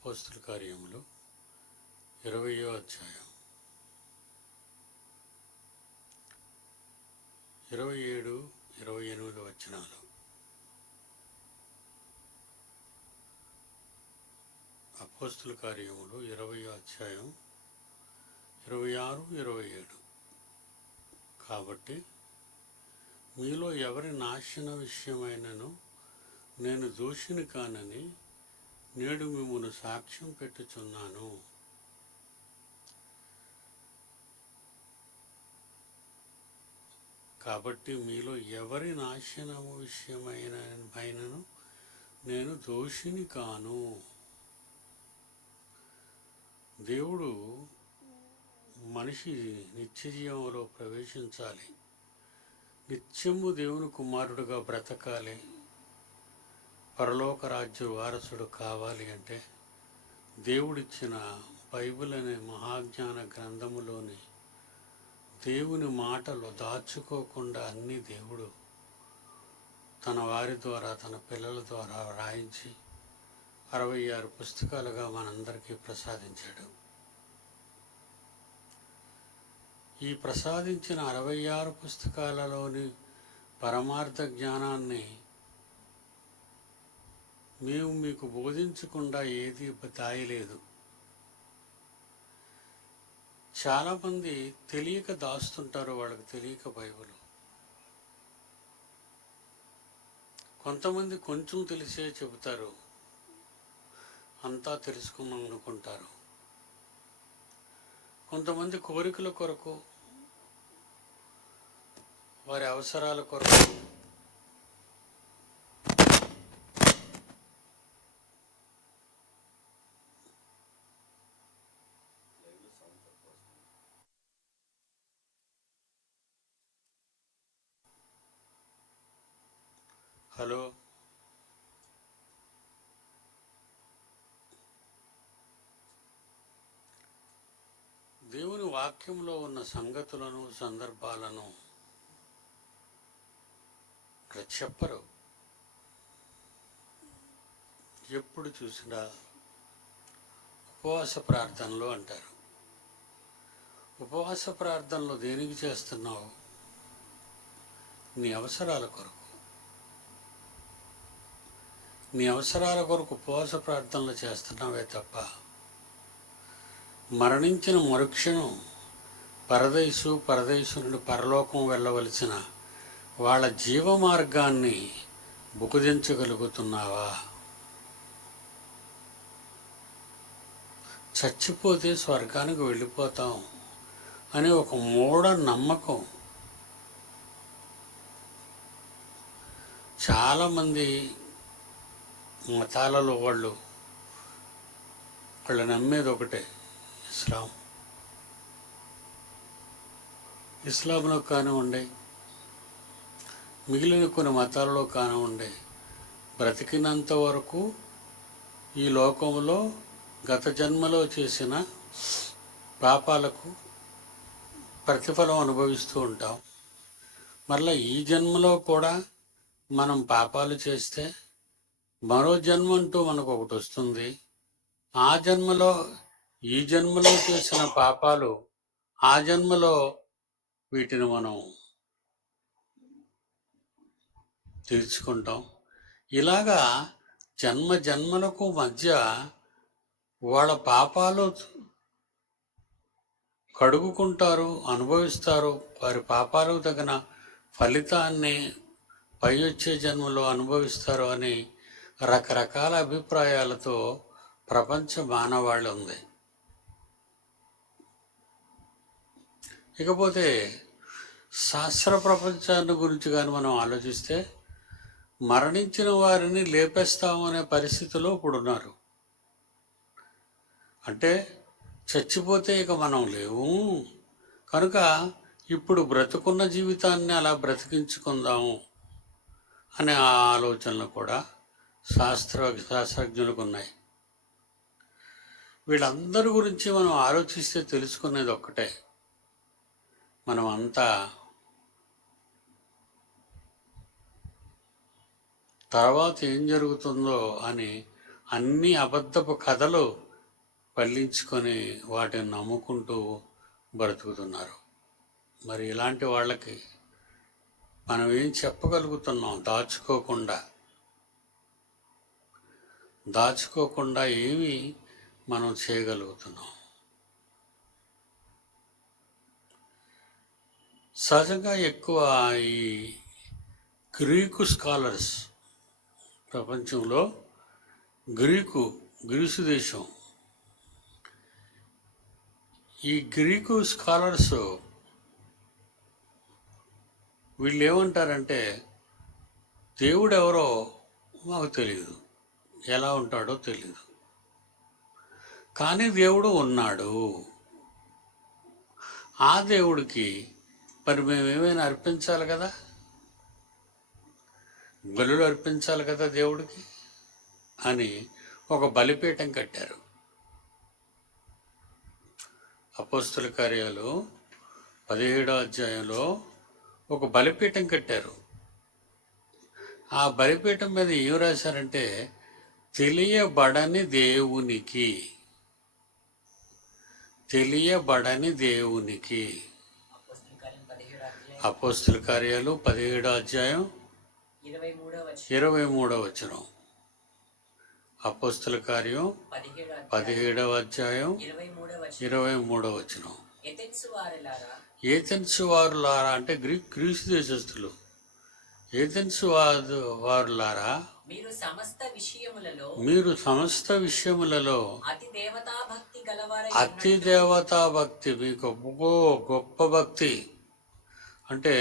అపోస్తుల కార్యములు 20వ అధ్యాయం 27, 28 వచనాలు. అపోస్తుల కార్యములు 20వ అధ్యాయం 26, 27. కాబట్టి మీలో ఎవరి నాశన విషయమైనను నేను దోషిని కానని నేడు మిమ్మును సాక్ష్యం పెట్టుచున్నాను. కాబట్టి మీలో ఎవరి నాశనము విషయమైనను నేను దోషిని కాను. దేవుడు మనిషి నిత్య జీవంలో ప్రవేశించాలి, నిత్యము దేవుని కుమారుడుగా బ్రతకాలి, పరలోక రాజ్య వారసుడు కావాలి అంటే దేవుడిచ్చిన బైబిల్ అనే మహాజ్ఞాన గ్రంథములోని దేవుని మాటలు దాచుకోకుండా అన్ని దేవుడు తన వారి ద్వారా, తన పిల్లల ద్వారా రాయించి 66 పుస్తకాలుగా మనందరికీ ప్రసాదించాడు. ఈ ప్రసాదించిన 66 పుస్తకాలలోని పరమార్థ జ్ఞానాన్ని మేము మీకు బోధించకుండా ఏది దాయలేదు. చాలామంది తెలియక దాస్తుంటారు, వాళ్ళకి తెలియక బైబిల్. కొంతమంది కొంచెం తెలిసే చెబుతారు, అంతా తెలుసుకున్నాం అనుకుంటారు. కొంతమంది కోరికల కొరకు, వారి అవసరాల కొరకు హలో దేవుని వాక్యంలో ఉన్న సంగతులను, సందర్భాలను ఇక్కడ చెప్పరు. ఎప్పుడు చూసినా ఉపవాస ప్రార్థనలు అంటారు. ఉపవాస ప్రార్థనలు దేనికి చేస్తున్నావు? నీ అవసరాల కొరకు. నీ అవసరాల కొరకు ఉపవాస ప్రార్థనలు చేస్తున్నావే తప్ప మరణించిన మరుక్షణం పరదేశు నుండి పరలోకం వెళ్ళవలసిన వాళ్ళ జీవ మార్గాన్ని బుకుదించగలుగుతున్నావా? చచ్చిపోతే స్వర్గానికి వెళ్ళిపోతాం అనే ఒక మూఢ నమ్మకం చాలామంది మతాలలో వాళ్ళు నమ్మేది ఒకటే, ఇస్లాంలో కానివ్వండి, మిగిలిన కొన్ని మతాలలో కానివ్వండి, బ్రతికినంత వరకు ఈ లోకంలో గత జన్మలో చేసిన పాపాలకు ప్రతిఫలం అనుభవిస్తూ ఉంటాం. మరలా ఈ జన్మలో కూడా మనం పాపాలు చేస్తే మరో జన్మ అంటూ మనకు ఒకటి వస్తుంది. ఆ జన్మలో ఈ జన్మలో చేసిన పాపాలు ఆ జన్మలో వీటిని మనం తీర్చుకుంటాం. ఇలాగా జన్మలకు మధ్య వాళ్ళ పాపాలు కడుగుకుంటారు, అనుభవిస్తారు. వారి పాపాలకు తగిన ఫలితాన్ని పై వచ్చే జన్మలో అనుభవిస్తారు అని రకరకాల అభిప్రాయాలతో ప్రపంచ మానవాళి ఉంది. ఇకపోతే శాస్త్ర ప్రపంచాన్ని గురించి కానీ మనం ఆలోచిస్తే మరణించిన వారిని లేపేస్తామనే పరిస్థితిలో ఇప్పుడున్నారు. అంటే చచ్చిపోతే ఇక మనం లేవు కనుక ఇప్పుడు బ్రతుకున్న జీవితాన్ని అలా బ్రతికించుకుందాము అనే ఆలోచనలు కూడా శాస్త్రజ్ఞులకు ఉన్నాయి. వీళ్ళందరి గురించి మనం ఆలోచిస్తే తెలుసుకునేది ఒక్కటే, మనం అంతా తర్వాత ఏం జరుగుతుందో అని అన్ని అబద్ధపు కథలు పల్లించుకొని వాటిని నమ్ముకుంటూ బ్రతుకుతున్నారు. మరి ఇలాంటి వాళ్ళకి మనం ఏం చెప్పగలుగుతున్నాం? దాచుకోకుండా ఏమి మనం చేయగలుగుతున్నాం? సహజంగా ఎక్కువ ఈ గ్రీకు స్కాలర్స్, ప్రపంచంలో గ్రీసు దేశం, ఈ గ్రీకు స్కాలర్స్ వీళ్ళు ఏమంటారంటే, దేవుడు ఎవరో మాకు తెలియదు, ఎలా ఉంటాడో తెలియదు, కానీ దేవుడు ఉన్నాడు. ఆ దేవుడికి మరి మేమేమైనా అర్పించాలి కదా, బలులు అర్పించాలి కదా దేవుడికి అని ఒక బలిపీఠం కట్టారు. అపోస్తుల కార్యాలు 17వ అధ్యాయంలో ఒక బలిపీఠం కట్టారు. ఆ బలిపీఠం మీద ఏం రాశారంటే, తెలియబడని దేవునికి. అపోస్తుల కార్యాలు 17వ అధ్యాయం 23వ వచనం. అపోస్తుల కార్యం 17వ అధ్యాయం 23వ వచనం. ఏథెన్సు వారులారా అంటే గ్రీసు దేశస్థులు. ఏథెన్సు వారులారా, మీరు సమస్త విషయములలో అతి దేవతా భక్తి, మీకు గొప్ప భక్తి అంటే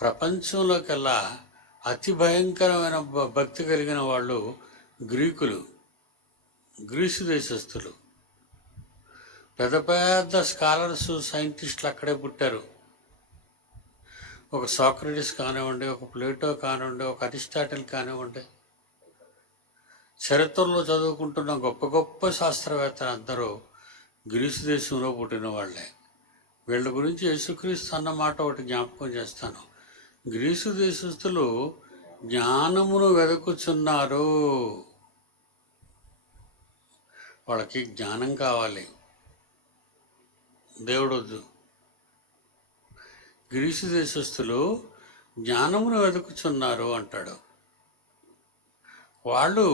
ప్రపంచంలోకెల్లా అతి భయంకరమైన భక్తి కలిగిన వాళ్ళు గ్రీసు దేశస్థులు. పెద్ద పెద్ద స్కాలర్స్, సైంటిస్టులు అక్కడే పుట్టారు. ఒక సాక్రటీస్ కానివ్వండి, ఒక ప్లేటో కానివ్వండి, ఒక అరిస్టాటిల్ కానివ్వండి, చరిత్రలో చదువుకుంటున్న గొప్ప గొప్ప శాస్త్రవేత్తలు అందరూ గ్రీసు దేశంలో పుట్టిన వాళ్ళే. వీళ్ళ గురించి యేసుక్రీస్తు అన్న మాట ఒకటి జ్ఞాపకం చేస్తాను. గ్రీసు దేశస్థులు జ్ఞానమును వెతుకుచున్నారు. వాళ్ళకి జ్ఞానం కావాలి, దేవుడొద్దు. గ్రీసు దేశస్థులు జ్ఞానమును వెతుకుచున్నారు అంటాడు. వాళ్ళు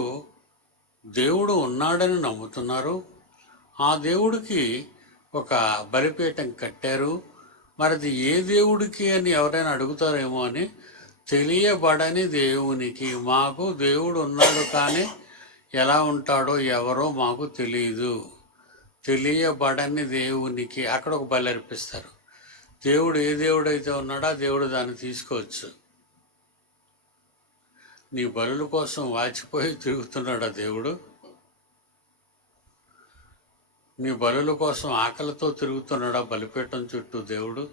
దేవుడు ఉన్నాడని నమ్ముతున్నారు. ఆ దేవుడికి ఒక బలిపీఠం కట్టారు. మరిది ఏ దేవుడికి అని ఎవరైనా అడుగుతారేమో అని, తెలియబడని దేవునికి. మాకు దేవుడు ఉన్నాడు, కానీ ఎలా ఉంటాడో ఎవరో మాకు తెలియదు. తెలియబడని దేవునికి అక్కడ ఒక బలి అర్పిస్తారు. దేవుడు ఏ దేవుడైతే ఉన్నాడో ఆ దేవుడు దాన్ని తీసుకోవచ్చు. నీ బలుల కోసం వాచిపోయి తిరుగుతున్నాడా దేవుడు? నీ బలుల కోసం ఆకలితో తిరుగుతున్నాడా బలిపీఠం చుట్టూ దేవుడు?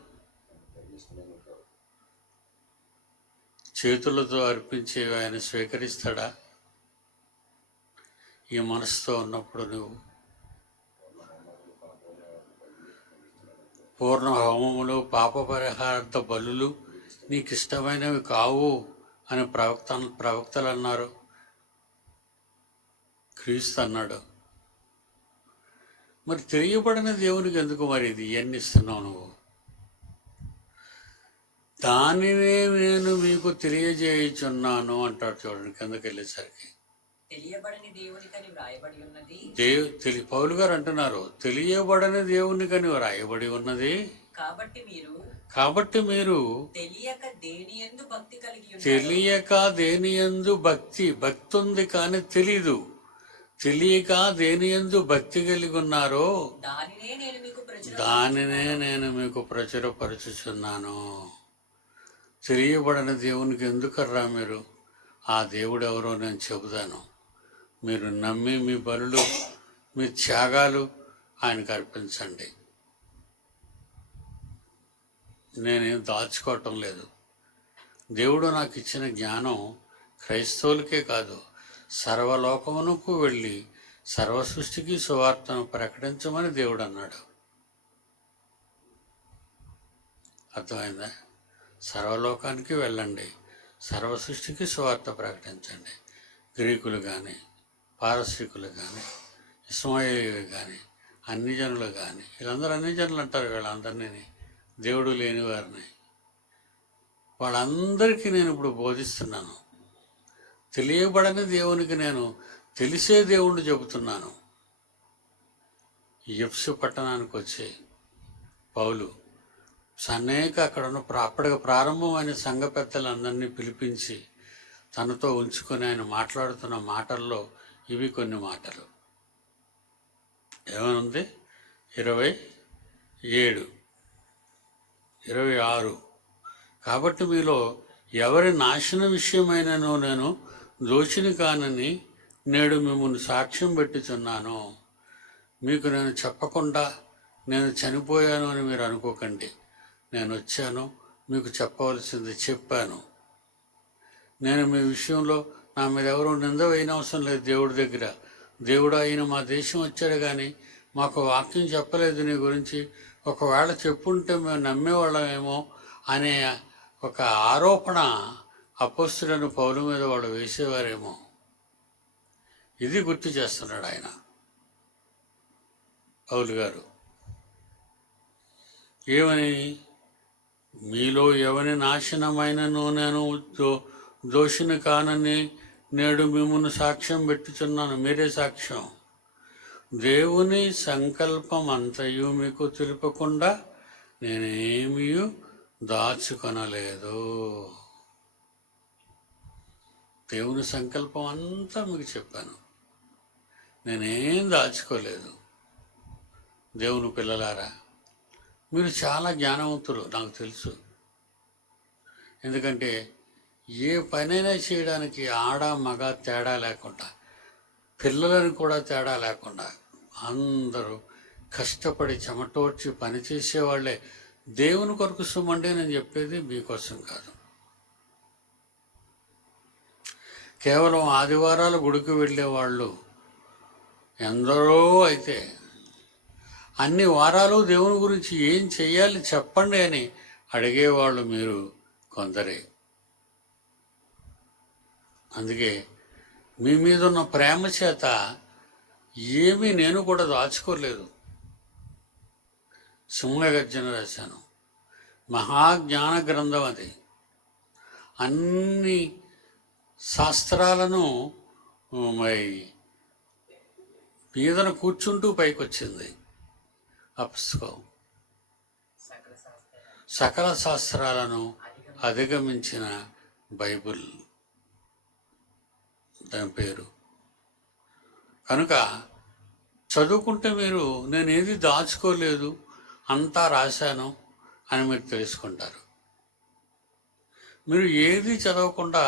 చేతులతో అర్పించేవి ఆయన స్వీకరిస్తాడా? ఈ మనసుతో ఉన్నప్పుడు నువ్వు పూర్ణ హోమములు, పాప పరిహారార్థ బలులు నీకు ఇష్టమైనవి కావు అని ప్రవక్తలు అన్నారు. క్రీస్తు అన్నాడు. మరి తెలియబడిన దేవునికి ఎందుకు మరి ఇది ఇవన్నీ ఇస్తున్నావు నువ్వు? దానినే నేను మీకు తెలియజేయుచున్నాను అంటాడు. చూడండి కిందకి వెళ్ళేసరికి, పౌలు గారు అంటున్నారు, తెలియబడని దేవునికని వ్రాయబడి ఉన్నది. కాబట్టి మీరు తెలియక దేనియందు భక్తి ఉంది కానీ తెలీదు. తెలియక దేనియందు భక్తి కలిగి ఉన్నారో దానినే నేను మీకు ప్రచురపరచుచున్నాను. తెలియబడిన దేవునికి ఎందుకర్రా మీరు? ఆ దేవుడు ఎవరో నేను చెబుతాను. మీరు నమ్మి మీ బలులు, మీ త్యాగాలు ఆయనకు అర్పించండి. నేనేం దాచుకోవటం లేదు. దేవుడు నాకు ఇచ్చిన జ్ఞానం క్రైస్తవులకే కాదు, సర్వలోకమునకు వెళ్ళి సర్వ సృష్టికి సువార్తను ప్రకటించమని దేవుడు అన్నాడు. అర్థమైందా? సర్వలోకానికి వెళ్ళండి, సర్వ సృష్టికి సువార్త ప్రకటించండి. గ్రీకులు కానీ, పారసీకులు కానీ, ఇస్మాయిలీలు కానీ, అన్ని జనులు కానీ, వీళ్ళందరూ అన్ని జనులు అంటారు. వీళ్ళందరినీ దేవుడు లేని వారిని, వాళ్ళందరికీ నేను ఇప్పుడు బోధిస్తున్నాను. తెలియబడని దేవునికి నేను తెలిసే దేవుణ్ణి చెబుతున్నాను. ఎఫెసు పట్టణానికి వచ్చి పౌలు అనేక అక్కడ ఉన్న అప్పటికి ప్రారంభమైన సంఘ పెద్దలందరినీ పిలిపించి తనతో ఉంచుకొని ఆయన మాట్లాడుతున్న మాటల్లో ఇవి కొన్ని మాటలు. ఏమనుంది? 27, 26. కాబట్టి మీలో ఎవరి నాశన విషయమైనను నేను దోషిని కానని నేడు మిమ్మల్ని సాక్ష్యం పెట్టుచున్నాను. మీకు నేను చెప్పకుండా నేను చనిపోయాను అని మీరు అనుకోకండి. నేను వచ్చాను, మీకు చెప్పవలసింది చెప్పాను. నేను మీ విషయంలో నా మీద ఎవరూ నింద వేయని అవసరం లేదు. దేవుడి దగ్గర దేవుడు ఆయన మా దేశం వచ్చాడు కానీ మాకు వాక్యం చెప్పలేదు నీ గురించి. ఒకవేళ చెప్పుంటే మేము నమ్మేవాళ్ళమేమో అనే ఒక ఆరోపణ అపోస్తులను పౌలు మీద వాళ్ళు వేసేవారేమో. ఇది గుర్తు చేస్తున్నాడు ఆయన, పౌలు గారు. ఏమని? మీలో ఎవని నాశనమైనను నేను దోషిని కానని నేడు మిమ్మల్ని సాక్ష్యం పెట్టుచున్నాను. మీరే సాక్ష్యం. దేవుని సంకల్పం అంతయు మీకు తెలుపకుండా నేనేమీ దాచుకొనలేదు. దేవుని సంకల్పం అంతా మీకు చెప్పాను, నేనేం దాచుకోలేదు. దేవుని పిల్లలారా, మీరు చాలా జ్ఞానవంతులు, నాకు తెలుసు. ఎందుకంటే ఏ పనైనా చేయడానికి ఆడ మగ తేడా లేకుండా, పిల్లలను కూడా తేడా లేకుండా అందరూ కష్టపడి చెమటోడ్చి పనిచేసేవాళ్లే. దేవుని కొరకు సుమండి నేను చెప్పేది మీకోసం కాదు. కేవలం ఆదివారాలు గుడికి వెళ్ళేవాళ్ళు ఎందరో అయితే అన్ని వారాలు దేవుని గురించి ఏం చెయ్యాలి చెప్పండి అని అడిగేవాళ్ళు మీరు కొందరే. అందుకే మీ మీద ఉన్న ప్రేమ చేత ఏమీ నేను కూడా దాచుకోలేదు. సింహగర్జన రాశాను, మహాజ్ఞాన గ్రంథం అది. అన్ని శాస్త్రాలను మరి మీదన కూర్చుంటూ పైకొచ్చింది ఆ పుస్తకం. సకల శాస్త్రాలను అధిగమించిన బైబిల్ దాని పేరు. కనుక చదువుకుంటే మీరు నేనేది దాచుకోలేదు, అంతా రాశాను అని మీరు తెలుసుకుంటారు. మీరు ఏది చదవకుండా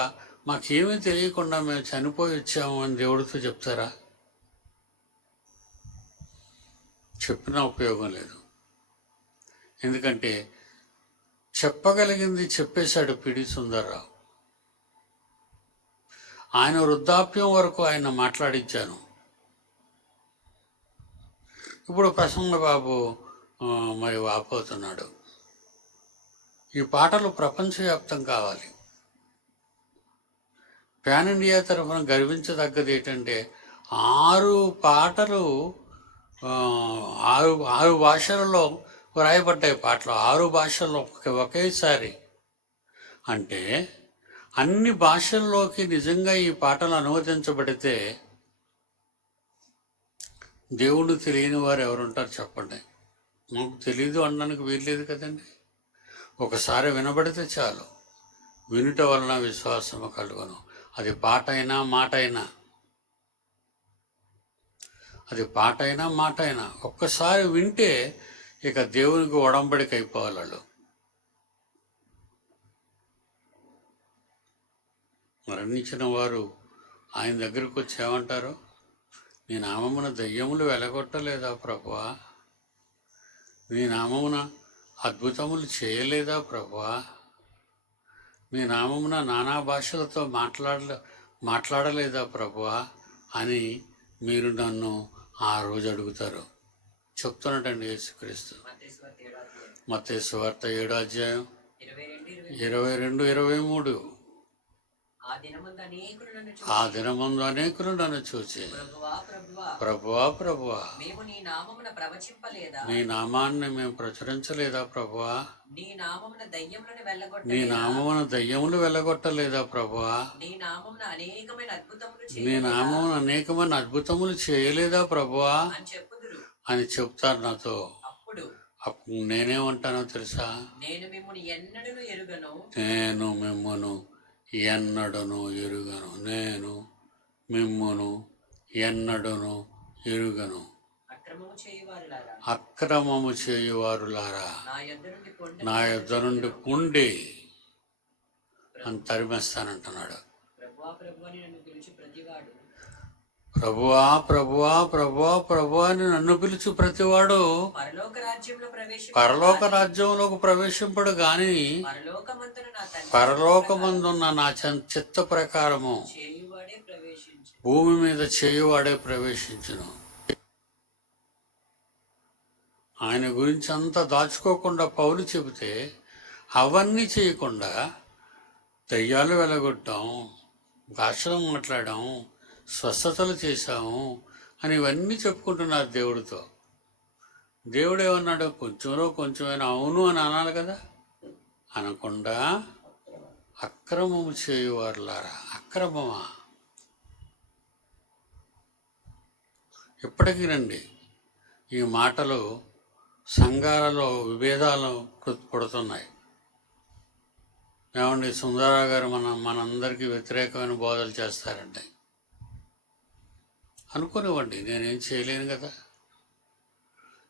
మాకేమీ తెలియకుండా మేము చనిపోయి వచ్చాము అని దేవుడితో చెప్తారా? చెప్పినా ఉపయోగం లేదు. ఎందుకంటే చెప్పగలిగింది చెప్పేశాడు పిడి సుందర్రావు. ఆయన వృద్ధాప్యం వరకు ఆయన మాట్లాడించాను. ఇప్పుడు ప్రసన్న బాబు మరి వాపోతున్నాడు. ఈ పాటలు ప్రపంచవ్యాప్తం కావాలి. ప్యాన్ ఇండియా తరఫున గర్వించదగ్గది ఏంటంటే 6 పాటలు 6 భాషలలో వ్రాయబడ్డాయి. పాటలు 6 భాషల్లో ఒకేసారి. అంటే అన్ని భాషల్లోకి నిజంగా ఈ పాటలు అనువదించబడితే దేవుడు తెలియని వారు ఎవరుంటారు చెప్పండి? మాకు తెలీదు అనడానికి వీల్లేదు కదండి. ఒకసారి వినబడితే చాలు. వినుట వలన విశ్వాసము కలుగును. అది పాట అయినా మాట అయినా, అది పాట అయినా మాట అయినా ఒక్కసారి వింటే ఇక దేవునికి ఒడంబడిక అయిపోవాలి వాళ్ళు. మరణించిన వారు ఆయన దగ్గరకు వచ్చి ఏమంటారు? నీ నామమున దయ్యములు వెలగొట్టలేదా ప్రభువా? నీ నామమున అద్భుతములు చేయలేదా ప్రభువా? నీ నామమున నానా భాషలతో మాట్లాడలేదా ప్రభువా అని మీరు నన్ను ఆ రోజు అడుగుతారు. చెప్తున్నాడండి యేసుక్రీస్తు. మత్తయి సువార్త 7వ అధ్యాయం 22, 23. ఆ దినమందు అనేకులు నన్ను ఆ చూచి, దినమందు అనేకులు నన్ను చూచి, ప్రభువా ప్రభువా, ప్రభువా ప్రభువా, మేము నీ నామమున ప్రవచింపలేదా? నీ నామాన్ని మేము ప్రచురించలేదా ప్రభువా? నీ నామమున దయ్యములను నీ వెళ్ళగొట్టలేదా? నామమున దయ్యములు వెళ్ళగొట్టలేదా ప్రభువా? నీ నామమున అనేకమైన అద్భుతములు నీ చేయలేదా నామమున అనేకమైన అద్భుతములు చేయలేదా ప్రభువా అని చెప్పుదురు. అని చెప్తారు నాతో. అప్పుడు అప్పుడు నేనేమంటానో తెలుసా? నేను మిమ్మును ఎన్నడను ఎరుగను, నేను మిమ్మును ఎన్నడను ఎరుగను. నేను మిమ్మును ఎన్నడను ఎరుగను. అక్రమము చేయువారులారా, అక్రమము చేయువారులారా, నా యొద్ద నుండి పొండి. నా యొద్ద నుండి పుండి అని తరిమేస్తానంటున్నాడు. ప్రభువా ప్రభువా అని నన్ను పిలిచి ప్రతివాడు, ప్రభువా ప్రభువా ప్రభువా ప్రభువా అని నన్ను పిలుచు ప్రతివాడు పరలోక రాజ్యంలో ప్రవేశింప, పరలోక రాజ్యంలోకి ప్రవేశింపడు గాని పరలోకమందున నా తండ్రి పరలోకమందున్న నా చిత్త ప్రకారము చేయువాడే ప్రవేశించు. భూమి మీద చేయువాడే ప్రవేశించును. ఆయన గురించి అంతా దాచుకోకుండా పౌలు చెబితే అవన్నీ చేయకుండా దయ్యాలు వెలగొట్టాం, భాషలు మాట్లాడాం, స్వస్థతలు చేశాము అని ఇవన్నీ చెప్పుకుంటున్నారు దేవుడితో. దేవుడు ఏమన్నాడు? కొంచెంలో కొంచెమైనా అవును అని అనాలి కదా. అనకుండా అక్రమము చేయువారులారా. అక్రమమా? ఇప్పటికీ రండి ఈ మాటలు సంఘాలలో విభేదాలు పుడుతున్నాయి. ఏమండి, సుందరరావు గారు మనందరికీ వ్యతిరేకమైన బోధలు చేస్తారండి. అనుకునివ్వండి, నేనేం చేయలేను కదా.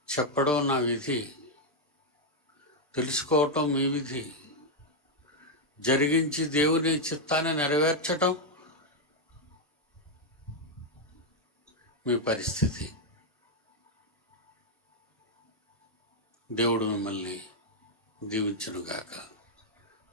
చెప్పడం నా విధి, తెలుసుకోవటం మీ విధి, జరిగించి దేవుని చిత్తాన్ని నెరవేర్చటం మీ పరిస్థితి. దేవుడు మిమ్మల్ని దీవించునుగాక.